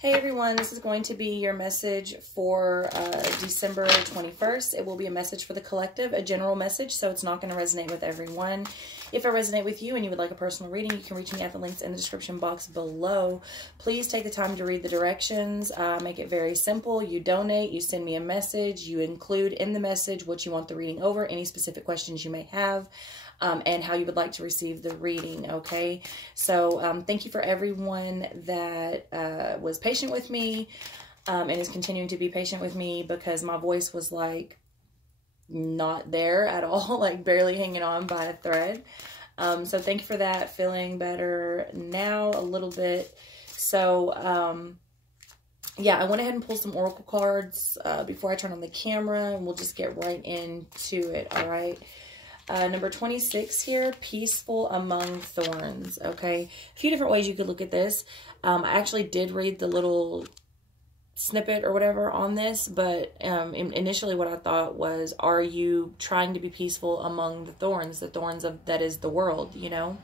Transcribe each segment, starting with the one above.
Hey everyone, this is going to be your message for December 21st. It will be a message for the collective, a general message, so it's not going to resonate with everyone. If I resonate with you and you would like a personal reading, you can reach me at the links in the description box below. Please take the time to read the directions. Make it very simple. You donate, you send me a message, you include in the message what you want the reading over, any specific questions you may have. And how you would like to receive the reading, okay? So thank you for everyone that was patient with me and is continuing to be patient with me, because my voice was like not there at all, like barely hanging on by a thread. So thank you for that. Feeling better now a little bit. So yeah, I went ahead and pulled some oracle cards before I turn on the camera, and we'll just get right into it, all right? Number 26 here, peaceful among thorns, okay? A few different ways you could look at this. I actually did read the little snippet or whatever on this, but initially what I thought was, are you trying to be peaceful among the thorns of, that is the world, you know?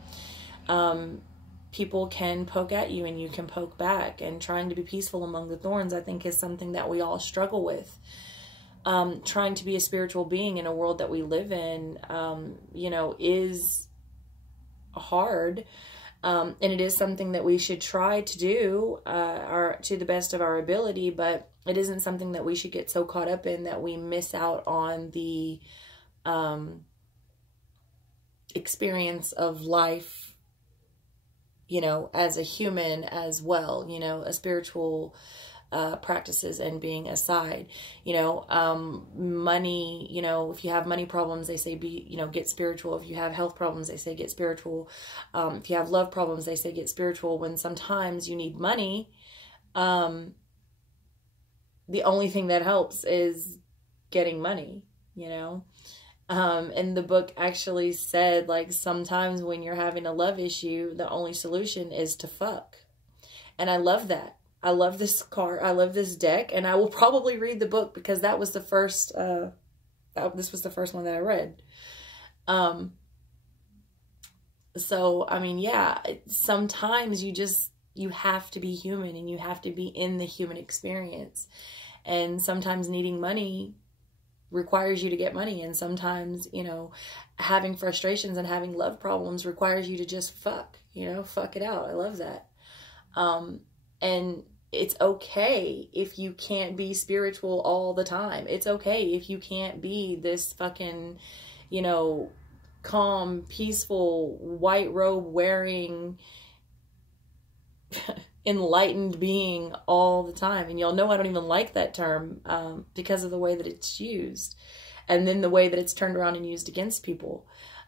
People can poke at you and you can poke back, and trying to be peaceful among the thorns, I think, is something that we all struggle with. Trying to be a spiritual being in a world that we live in, you know, is hard. And it is something that we should try to do to the best of our ability, but it isn't something that we should get so caught up in that we miss out on the experience of life, you know, as a human as well, you know, a spiritual practices and being aside, you know, money, you know, if you have money problems, they say get spiritual. If you have health problems, they say get spiritual. If you have love problems, they say get spiritual, when sometimes you need money. The only thing that helps is getting money, you know. And the book actually said, like, sometimes when you're having a love issue, the only solution is to fuck. And I love that. I love this card. I love this deck, and I will probably read the book, because that was the first, this was the first one that I read. So, I mean, yeah, sometimes you have to be human, and you have to be in the human experience. And sometimes needing money requires you to get money. And sometimes, you know, having frustrations and having love problems requires you to just fuck, you know, fuck it out. I love that. And it's okay if you can't be spiritual all the time. It's okay if you can't be this fucking, you know, calm, peaceful, white robe wearing, enlightened being all the time. And y'all know I don't even like that term because of the way that it's used, and then the way that it's turned around and used against people.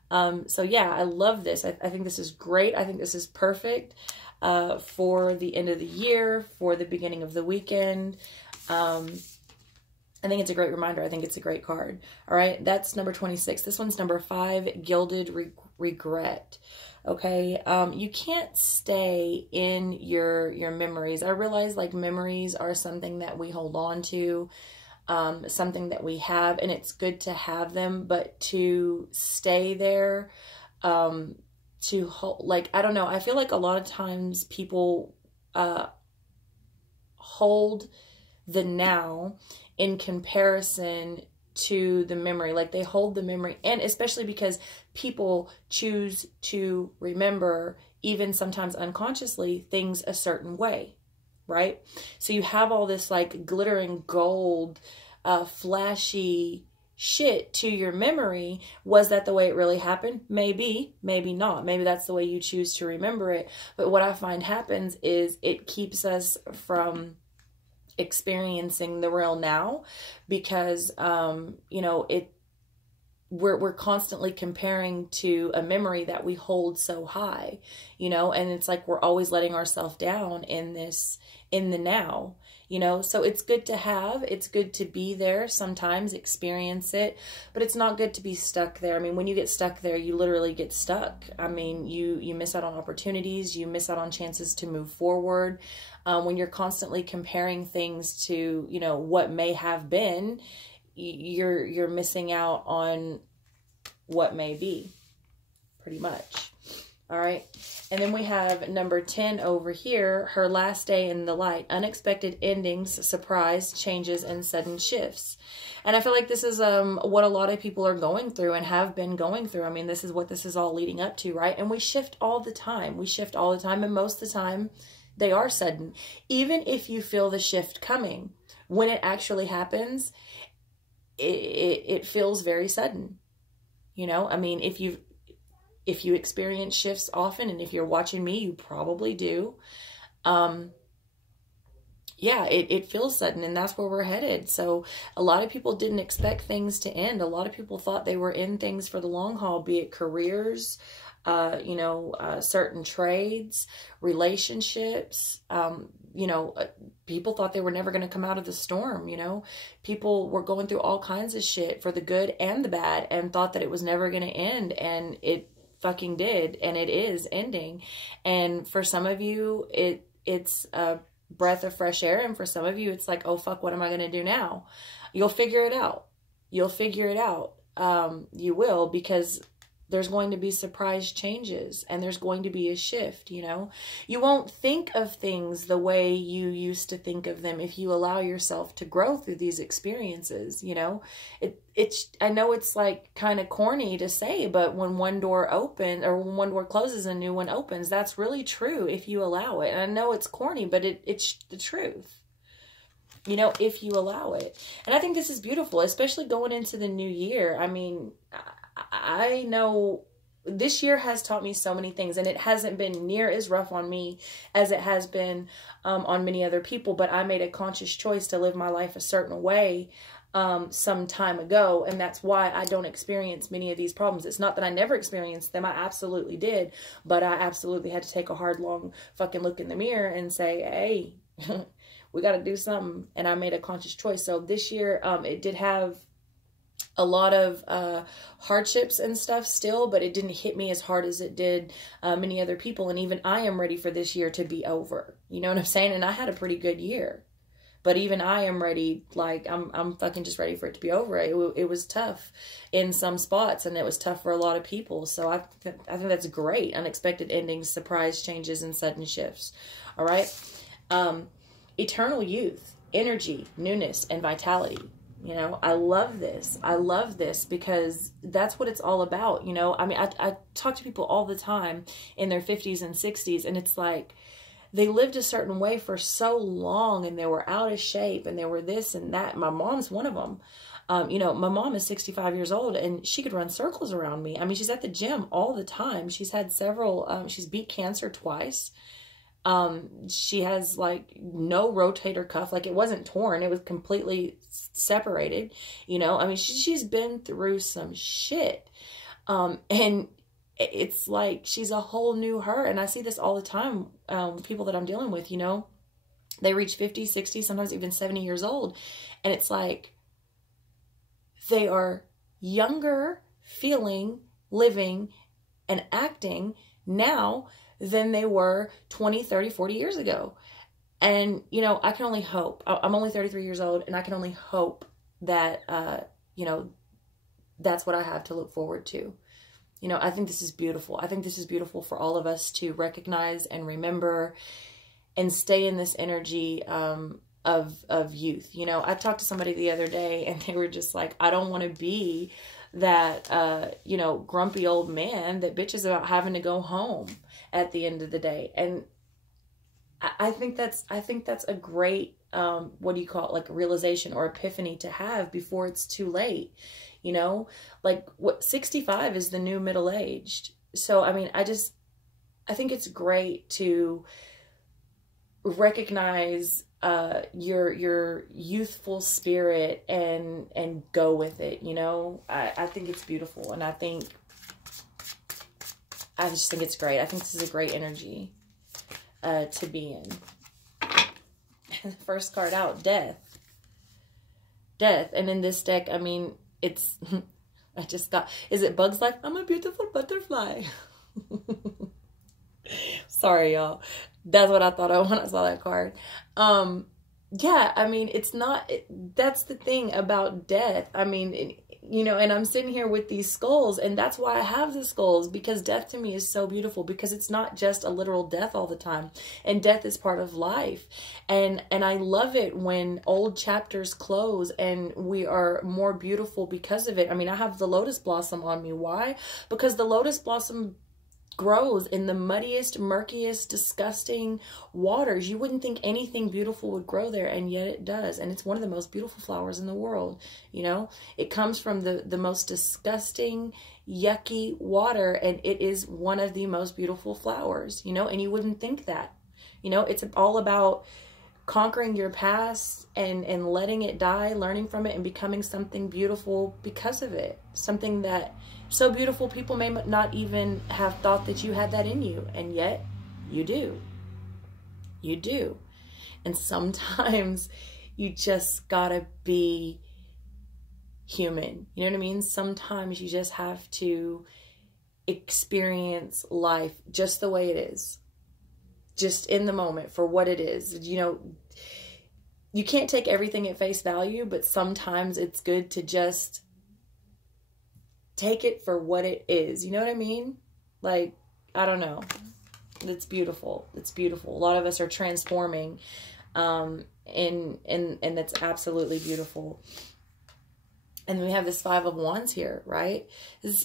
So yeah, I love this. I think this is great. I think this is perfect for the end of the year, for the beginning of the weekend. I think it's a great reminder. I think it's a great card. All right, that's number 26. This one's number 5, Gilded Regret. Okay, you can't stay in your memories. I realize, like, memories are something that we hold on to, something that we have, and it's good to have them, but to stay there, to hold, like, I don't know, I feel like a lot of times people hold the now in comparison to the memory. Like, they hold the memory, and especially because people choose to remember, even sometimes unconsciously, things a certain way, right? So you have all this, like, glittering gold, flashy shit to your memory. Was that the way it really happened? Maybe, maybe not. Maybe that's the way you choose to remember it. But what I find happens is it keeps us from experiencing the real now, because you know, we're constantly comparing to a memory that we hold so high, you know, and it's like we're always letting ourselves down in the now, you know. So it's good to have, it's good to be there sometimes, experience it, but it's not good to be stuck there. I mean, when you get stuck there, you literally get stuck. I mean, you miss out on opportunities, you miss out on chances to move forward. When you're constantly comparing things to, you know, what may have been, you're missing out on what may be, pretty much. All right. And then we have number 10 over here, her last day in the light, unexpected endings, surprise, changes, and sudden shifts. And I feel like this is what a lot of people are going through and have been going through. I mean, this is what this is all leading up to, right? And we shift all the time. We shift all the time. And most of the time, they are sudden. Even if you feel the shift coming, when it actually happens, it feels very sudden. You know, I mean, if you experience shifts often, and if you're watching me, you probably do. Yeah, it feels sudden, and that's where we're headed. So a lot of people didn't expect things to end. A lot of people thought they were in things for the long haul, be it careers, certain trades, relationships, people thought they were never going to come out of the storm. People were going through all kinds of shit for the good and the bad, and thought that it was never going to end, and it fucking did, and it is ending. And for some of you, it's a breath of fresh air, and for some of you, it's like, oh fuck, what am I going to do now? You'll figure it out. You'll figure it out. You will, because there's going to be surprise changes, and there's going to be a shift. You won't think of things the way you used to think of them if you allow yourself to grow through these experiences. I know it's like kind of corny to say, but when one door opens, or when one door closes, a new one opens. That's really true if you allow it. And I know it's corny, but it's the truth. If you allow it. And I think this is beautiful, especially going into the new year. I mean, I know this year has taught me so many things, and it hasn't been near as rough on me as it has been on many other people, but I made a conscious choice to live my life a certain way some time ago, and that's why I don't experience many of these problems. It's not that I never experienced them. I absolutely did, but I absolutely had to take a hard, long fucking look in the mirror and say, hey, we got to do something, and I made a conscious choice. So this year, it did have a lot of hardships and stuff still, but it didn't hit me as hard as it did many other people. And even I am ready for this year to be over. You know what I'm saying? And I had a pretty good year, but even I am ready. Like I'm fucking just ready for it to be over. It was tough in some spots, and it was tough for a lot of people. So I think that's great. Unexpected endings, surprise changes, and sudden shifts. All right. Eternal youth, energy, newness, and vitality. I love this. I love this because that's what it's all about. I mean, I talk to people all the time in their 50s and 60s, and it's like they lived a certain way for so long, and they were out of shape, and they were this and that. My mom's one of them. My mom is 65 years old, and she could run circles around me. I mean, she's at the gym all the time. She's had several, she's beat cancer twice. She has like no rotator cuff. Like it wasn't torn. It was completely separated. I mean, she's been through some shit. And it's like, she's a whole new her. And I see this all the time, with people that I'm dealing with, they reach 50, 60, sometimes even 70 years old. And it's like, they are younger, feeling, living, and acting now than they were 20, 30, 40 years ago. And, I can only hope. I'm only 33 years old, and I can only hope that, that's what I have to look forward to. I think this is beautiful. I think this is beautiful for all of us to recognize and remember and stay in this energy of youth. I talked to somebody the other day, and they were just like, I don't want to be that, grumpy old man that bitches about having to go home at the end of the day. And I think that's a great, what do you call it? Like realization or epiphany to have before it's too late. Like 65 is the new middle-aged. So, I mean, I think it's great to recognize your youthful spirit and go with it. I think it's beautiful, and I just think it's great. I think this is a great energy to be in. The first card out, death. And in this deck, I mean, it's I just got, is it Bug's Life? I'm a beautiful butterfly. Sorry, y'all. That's what I thought of when I saw that card. yeah, I mean, it's not, that's the thing about death. I mean, you know, and I'm sitting here with these skulls, and that's why I have the skulls, because death to me is so beautiful, because it's not just a literal death all the time, and death is part of life. And I love it when old chapters close and we are more beautiful because of it. I mean, I have the lotus blossom on me. Why? Because the lotus blossom grows in the muddiest, murkiest, disgusting waters. You wouldn't think anything beautiful would grow there, and yet it does. And it's one of the most beautiful flowers in the world. You know, it comes from the most disgusting, yucky water, and it is one of the most beautiful flowers, you know, and you wouldn't think that. You know, it's all about conquering your past and letting it die, learning from it, and becoming something beautiful because of it. Something that so beautiful people may not even have thought that you had that in you, and yet you do. You do. And sometimes you just gotta be human. You know what I mean? Sometimes you just have to experience life just the way it is. Just in the moment for what it is. You know, you can't take everything at face value, but sometimes it's good to just take it for what it is. You know what I mean? Like, I don't know. It's beautiful. It's beautiful. A lot of us are transforming, and that's absolutely beautiful. And we have this Five of Wands here, right?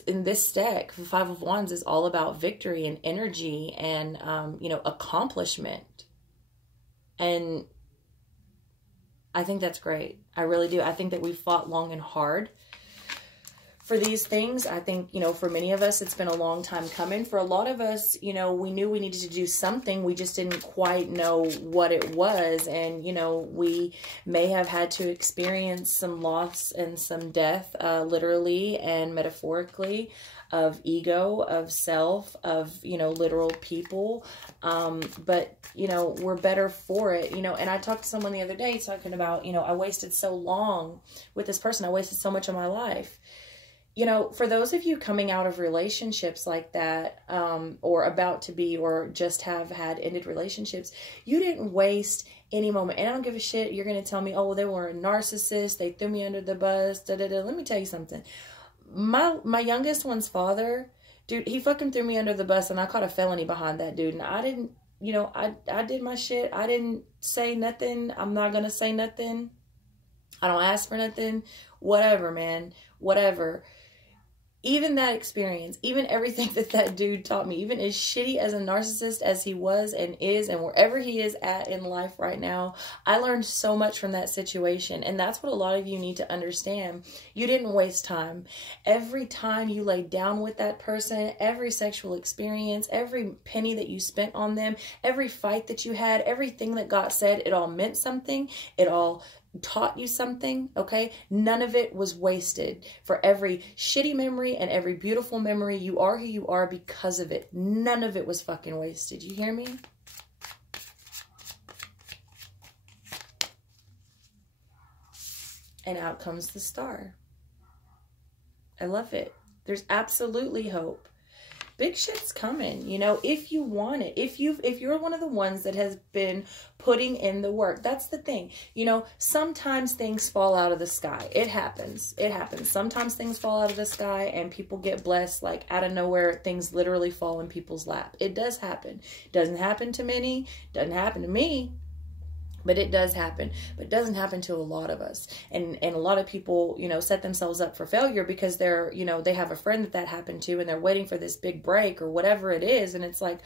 In this deck, the Five of Wands is all about victory and energy and, you know, accomplishment. And I think that's great. I really do. I think that we fought long and hard for these things. I think, you know, for many of us, it's been a long time coming. For a lot of us, you know, we knew we needed to do something. We just didn't quite know what it was. And, you know, we may have had to experience some loss and some death, literally and metaphorically, of ego, of self, of, you know, literal people. But, you know, we're better for it, you know. And I talked to someone the other day talking about, you know, I wasted so long with this person. I wasted so much of my life. You know, for those of you coming out of relationships like that, or about to be, or just have had ended relationships, you didn't waste any moment. And I don't give a shit. You're going to tell me, oh, well, they were a narcissist. They threw me under the bus. Da, da, da. Let me tell you something. My youngest one's father, dude, he fucking threw me under the bus, and I caught a felony behind that dude. And I didn't, you know, I did my shit. I didn't say nothing. I'm not going to say nothing. I don't ask for nothing. Whatever, man. Whatever. Even that experience, even everything that dude taught me, even as shitty as a narcissist as he was and is, and wherever he is at in life right now, I learned so much from that situation. And that's what a lot of you need to understand. You didn't waste time. Every time you laid down with that person, every sexual experience, every penny that you spent on them, every fight that you had, everything that got said, it all meant something. It all taught you something, okay? None of it was wasted. For every shitty memory and every beautiful memory, you are who you are because of it. None of it was fucking wasted. You hear me? And out comes the star. I love it. There's absolutely hope. Big shit's coming, you know, if you want it. If you're one of the ones that has been putting in the work. That's the thing. You know, sometimes things fall out of the sky. It happens. It happens. Sometimes things fall out of the sky and people get blessed, like out of nowhere, things literally fall in people's lap. It does happen. It doesn't happen to many. Doesn't happen to me. But it does happen. But it doesn't happen to a lot of us. And a lot of people, you know, set themselves up for failure because they're, you know, they have a friend that happened to and they're waiting for this big break or whatever it is. And it's like,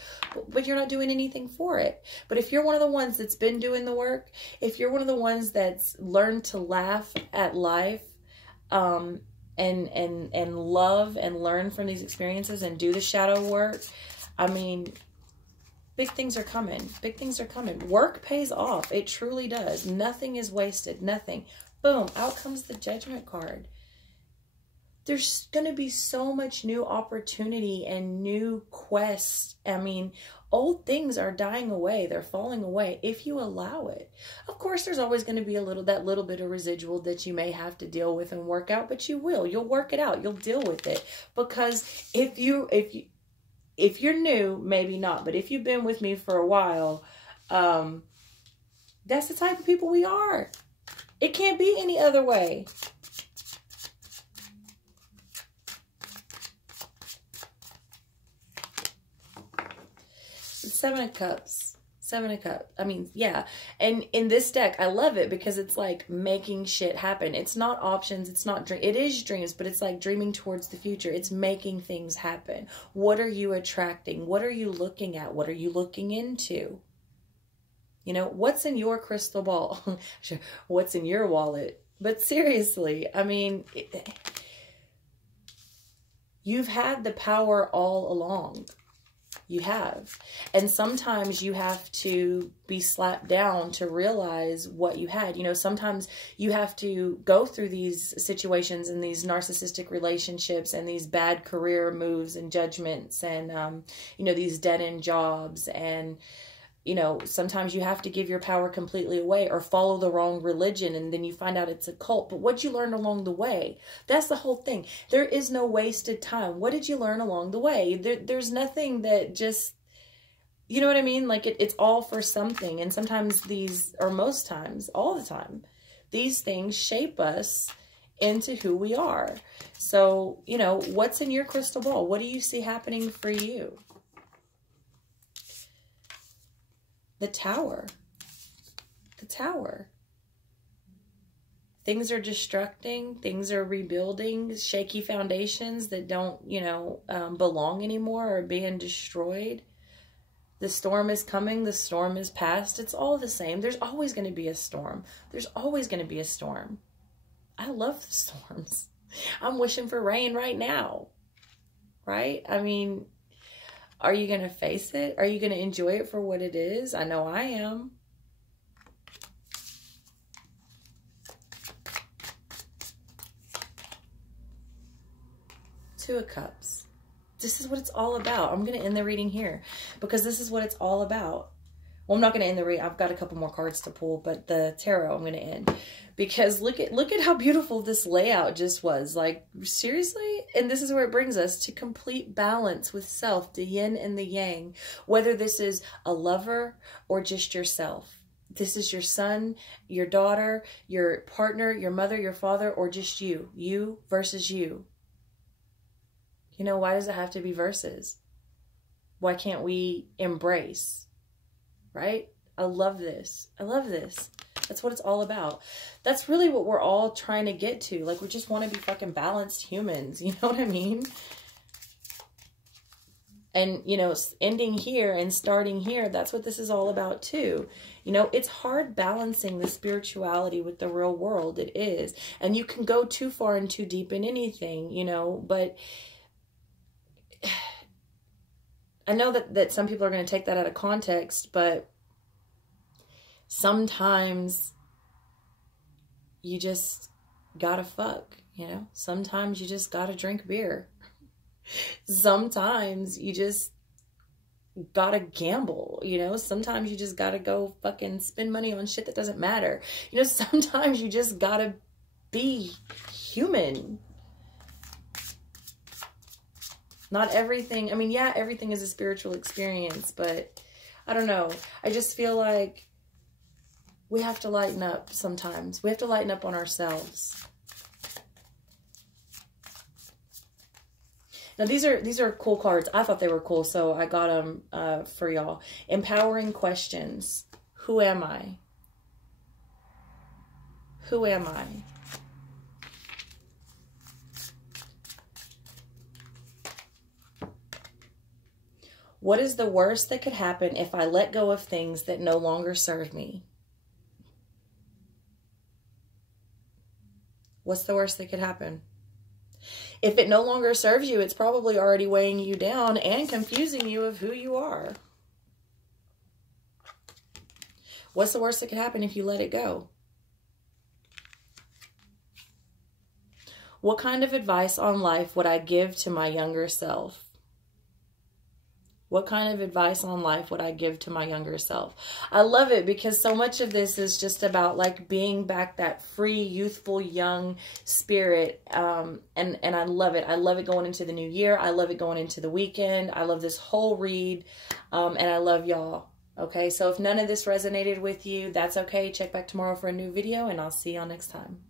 but you're not doing anything for it. But if you're one of the ones that's been doing the work, if you're one of the ones that's learned to laugh at life, and love and learn from these experiences and do the shadow work, I mean, big things are coming. Big things are coming. Work pays off. It truly does. Nothing is wasted. Nothing. Boom. Out comes the Judgment card. There's going to be so much new opportunity and new quests. I mean, old things are dying away. They're falling away if you allow it. Of course, there's always going to be that little bit of residual that you may have to deal with and work out, but you will. You'll work it out. You'll deal with it. Because if you're new, maybe not. But if you've been with me for a while, That's the type of people we are. It can't be any other way. Seven of Cups. Seven of Cups. I mean, yeah. And in this deck, I love it because it's like making shit happen. It's not options. It's not dream. It is dreams, but it's like dreaming towards the future. It's making things happen. What are you attracting? What are you looking at? What are you looking into? You know, what's in your crystal ball? What's in your wallet? But seriously, I mean, you've had the power all along. You have. And sometimes you have to be slapped down to realize what you had. You know, sometimes you have to go through these situations and these narcissistic relationships and these bad career moves and judgments and, you know, these dead-end jobs. And, you know, sometimes you have to give your power completely away or follow the wrong religion, and then you find out it's a cult. But what you learned along the way, that's the whole thing. There is no wasted time. What did you learn along the way? There's nothing that just, you know what I mean? Like it's all for something. And sometimes these, or most times, all the time, these things shape us into who we are. So, you know, what's in your crystal ball? What do you see happening for you? The Tower. The Tower. Things are destructing. Things are rebuilding. Shaky foundations that don't, you know, belong anymore are being destroyed. The storm is coming. The storm is past. It's all the same. There's always going to be a storm. There's always going to be a storm. I love the storms. I'm wishing for rain right now. Right? I mean, are you going to face it? Are you going to enjoy it for what it is? I know I am. Two of Cups. This is what it's all about. I'm going to end the reading here because this is what it's all about. Well, I'm not going to end the read. I've got a couple more cards to pull, but the tarot I'm going to end because look at how beautiful this layout just was. Like, seriously? And this is where it brings us to complete balance with self, the yin and the yang, whether this is a lover or just yourself. This is your son, your daughter, your partner, your mother, your father, or just you. You versus you. You know, why does it have to be versus? Why can't we embrace? Right? I love this. I love this. That's what it's all about. That's really what we're all trying to get to. Like, we just want to be fucking balanced humans. You know what I mean? And, you know, ending here and starting here, that's what this is all about too. You know, it's hard balancing the spirituality with the real world. It is. And you can go too far and too deep in anything, you know, but I know that some people are going to take that out of context, but sometimes you just gotta fuck, you know? Sometimes you just gotta drink beer. Sometimes you just gotta gamble, you know? Sometimes you just gotta go fucking spend money on shit that doesn't matter. You know, sometimes you just gotta be human. Not everything, I mean, yeah, everything is a spiritual experience, but I don't know. I just feel like we have to lighten up sometimes. We have to lighten up on ourselves. Now, these are cool cards. I thought they were cool, so I got them for y'all. Empowering questions. Who am I? Who am I? What is the worst that could happen if I let go of things that no longer serve me? What's the worst that could happen? If it no longer serves you, it's probably already weighing you down and confusing you of who you are. What's the worst that could happen if you let it go? What kind of advice on life would I give to my younger self? What kind of advice on life would I give to my younger self? I love it because so much of this is just about like being back that free, youthful, young spirit. And I love it. I love it going into the new year. I love it going into the weekend. I love this whole read. And I love y'all. Okay, so if none of this resonated with you, that's okay. Check back tomorrow for a new video, and I'll see y'all next time.